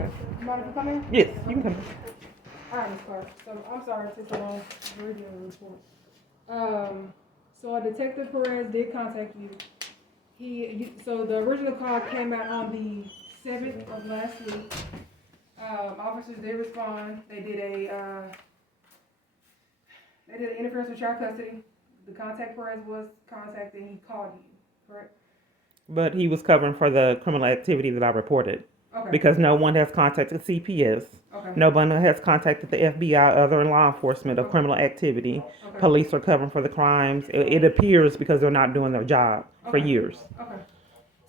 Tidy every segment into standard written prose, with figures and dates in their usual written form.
Okay. You mind if I come in? Yes, you can come. All right, Ms. Clark. So I'm sorry it took so long to read the report. So a Detective Perez did contact you. So the original call came out on the 7th of last week. Officers did respond. They did an interference with child custody. The contact Perez was contacted. He called you, correct? But he was covering for the criminal activity that I reported. Okay. Because no one has contacted CPS. Okay. No one has contacted the FBI, other law enforcement of criminal activity. Okay. Police are covering for the crimes. It appears because they're not doing their job for years. Okay.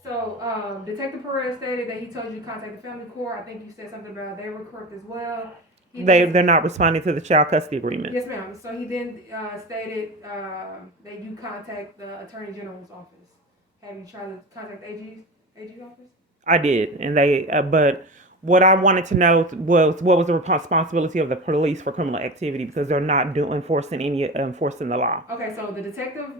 So, Detective Perez stated that he told you to contact the family court. I think you said something about they were correct as well. They're not responding to the child custody agreement. Yes, ma'am. So he then stated that you contact the Attorney General's office. Have you tried to contact the AG's office? I did, and but what I wanted to know was what was the responsibility of the police for criminal activity because they're not enforcing the law. Okay, so the detective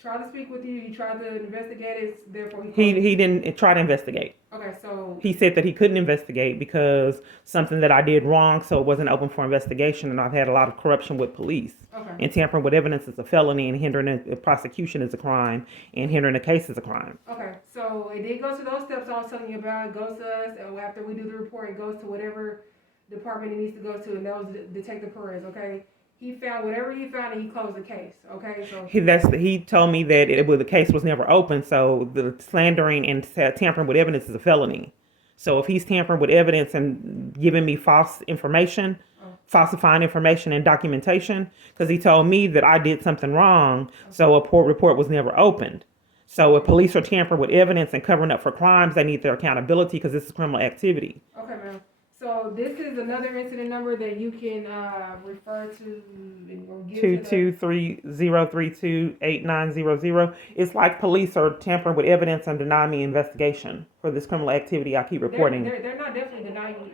tried to speak with you. He tried to investigate it. Therefore, he didn't try to investigate. Okay, so he said that he couldn't investigate because something that I did wrong, so it wasn't open for investigation, and I've had a lot of corruption with police. Okay. And tampering with evidence is a felony, and hindering a prosecution is a crime, and hindering a case is a crime. Okay, so it did go to those steps I was telling you about. It goes to us, and after we do the report, it goes to whatever department it needs to go to, and that was Detective Perez. Okay. He found whatever he found, and he closed the case. Okay, so he told me that the case was never open, so the slandering and tampering with evidence is a felony. So if he's tampering with evidence and giving me false information, falsifying information and documentation, because he told me that I did something wrong, so a report was never opened. So if police are tampering with evidence and covering up for crimes, they need their accountability because this is criminal activity. Okay, ma'am. So this is another incident number that you can refer to. 223-032-8900. It's like police are tampering with evidence and denying me investigation for this criminal activity I keep reporting. They're not definitely denying you.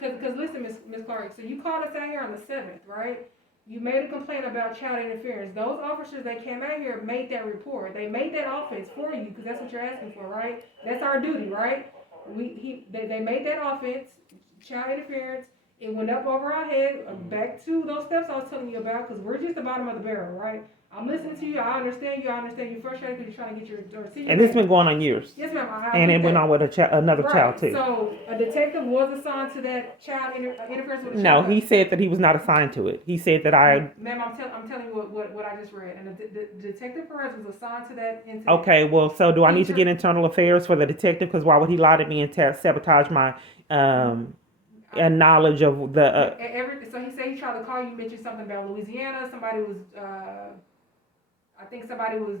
Because listen, Ms. Clark, so you called us out here on the 7th, right? You made a complaint about child interference. Those officers that came out here made that report. They made that offense for you because that's what you're asking for, right? That's our duty, right? They made that offense, child interference. It went up over our head, back to those steps I was telling you about, because we're just the bottom of the barrel, right? I'm listening to you. I understand you. I understand you're frustrated because you're trying to get your decision. And this has been going on years. Yes, ma'am. And it went on with another child, too. So a detective was assigned to that child interference with the No, child. he said that he was not assigned to it. He said that Ma'am, I'm telling you what I just read. And the Detective Perez was assigned to that incident. Okay, well, so do I need to get internal affairs for the detective? Because why would he lie to me and sabotage my and knowledge of the... So he said he tried to call you, mentioned something about Louisiana. Somebody was... I think somebody was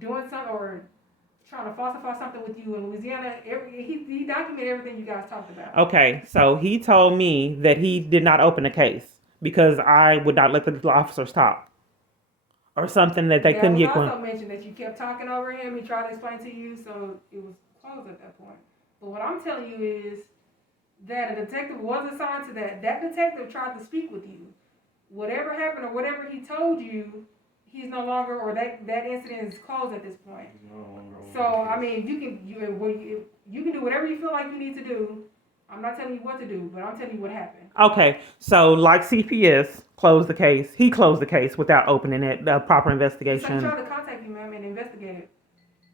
doing something or trying to falsify something with you in Louisiana. He documented everything you guys talked about. Okay, so he told me that he did not open a case because I would not let the officers talk. Or something that they couldn't get... He also mentioned that you kept talking over him. He tried to explain to you, so it was closed at that point. But what I'm telling you is that a detective was assigned to that. That detective tried to speak with you. Whatever happened or whatever he told you, he's no longer, or that incident is closed at this point. So I mean, you can do whatever you feel like you need to do. I'm not telling you what to do, but I'm telling you what happened. Okay, so like CPS closed the case, he closed the case without opening it, the proper investigation. So he tried to contact you, ma'am, and investigate it.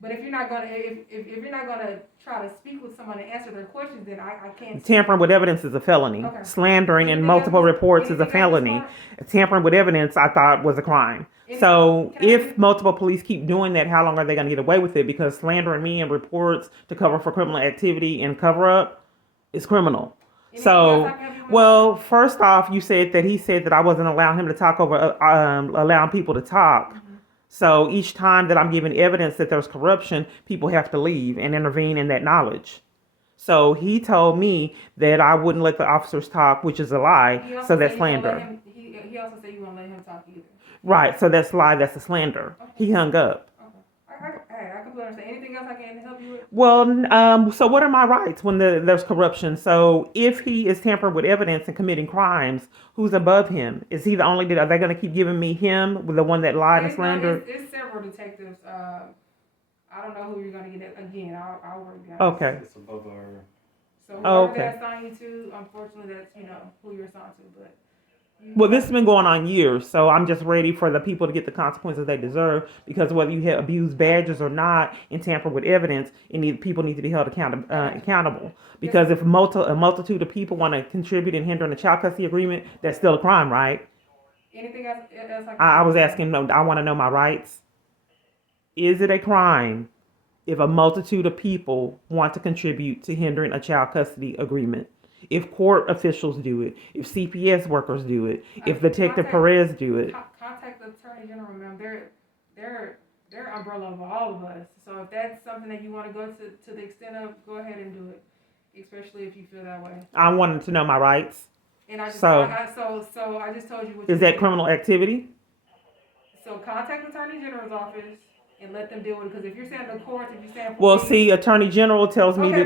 But if you're not gonna, if you're not gonna try to speak with someone and answer their questions, then I can't. Tampering with evidence is a felony. Okay. Slandering in multiple reports is a felony. Tampering with evidence, I thought, was a crime. So if multiple police keep doing that, how long are they going to get away with it? Because slandering me in reports to cover for criminal activity and cover up is criminal. So, well, first off, you said that he said that I wasn't allowing him to talk over, allowing people to talk. Mm-hmm. So each time that I'm giving evidence that there's corruption, people have to leave and intervene in that knowledge. So he told me that I wouldn't let the officers talk, which is a lie. So that's slander. He also said you won't let him talk either. Right. So that's a lie. That's a slander. Okay. He hung up. Okay. I completely understand. Anything else I can help you with? Well, so what are my rights when there's corruption? So if he is tampering with evidence and committing crimes, who's above him? Is he the only? Are they going to keep giving me him, the one that lied and slandered? It's several detectives. I don't know who you're going to get again. I'll work you out. Okay. It's above our So Oh, whoever okay. they assign you to, unfortunately, that's, who you're assigned to, but. Well, this has been going on years, so I'm just ready for the people to get the consequences they deserve. Because whether you have abused badges or not and tamper with evidence, people need to be held accountable. Because if a multitude of people want to contribute in hindering a child custody agreement, that's still a crime, right? Anything else I was asking. No, I want to know my rights. Is it a crime if a multitude of people want to contribute to hindering a child custody agreement? If court officials do it, if CPS workers do it, if Detective Perez do it. Contact the Attorney General, ma'am. They're umbrella of all of us. So if that's something that you want to go to the extent of, go ahead and do it. Especially if you feel that way. I wanted to know my rights. And I just So I just told you what. Is that criminal activity? So contact the Attorney General's office and let them deal with it. Because if you're saying the courts, if you're saying Well, police, see, Attorney General tells me Okay, that